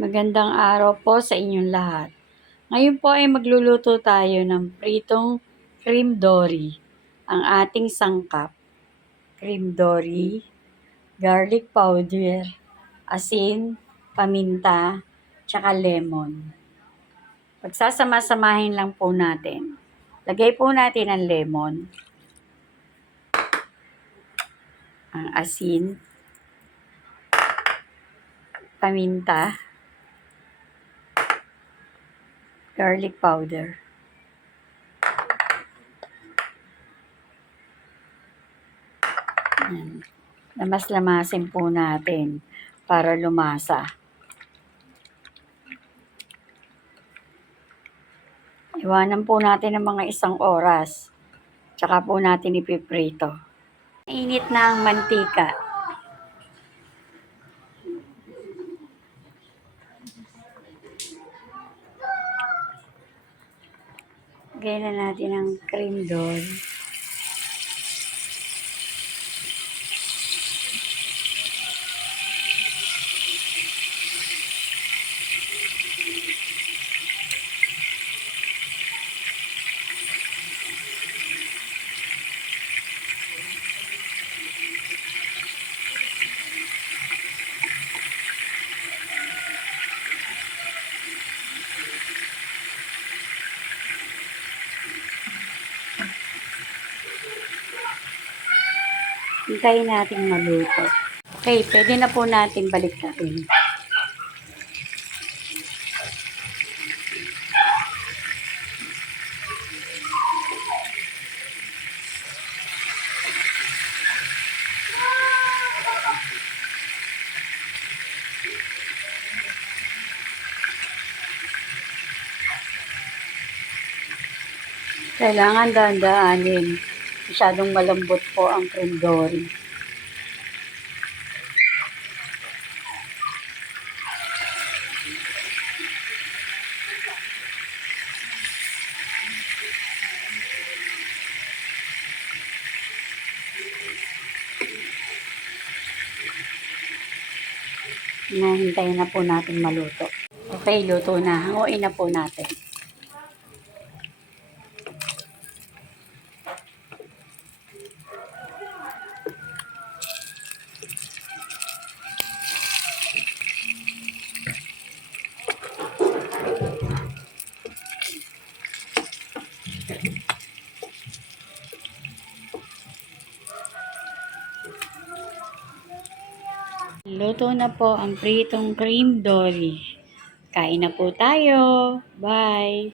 Magandang araw po sa inyong lahat. Ngayon po ay magluluto tayo ng pritong cream dory. Ang ating sangkap, cream dory, garlic powder, asin, paminta, tsaka lemon. Pagsasama-samahin lang po natin. Lagay po natin ang lemon, ang asin, paminta, garlic powder. Lamas-lamasin po natin para lumasa. Iwanan po natin ng mga 1 oras. Tsaka po natin ipiprito. Mainit na ang mantika. Lagyan na natin ang cream dory. Hintayin natin maluto. Okay, pwede na po natin baliktarin. Kailangan dahan-dahanin. Masyadong malambot po ang cream dory. Hintayin na po natin maluto. Okay, luto na. Hanguin na po natin. Luto na po ang pritong cream dory. Kain na po tayo. Bye!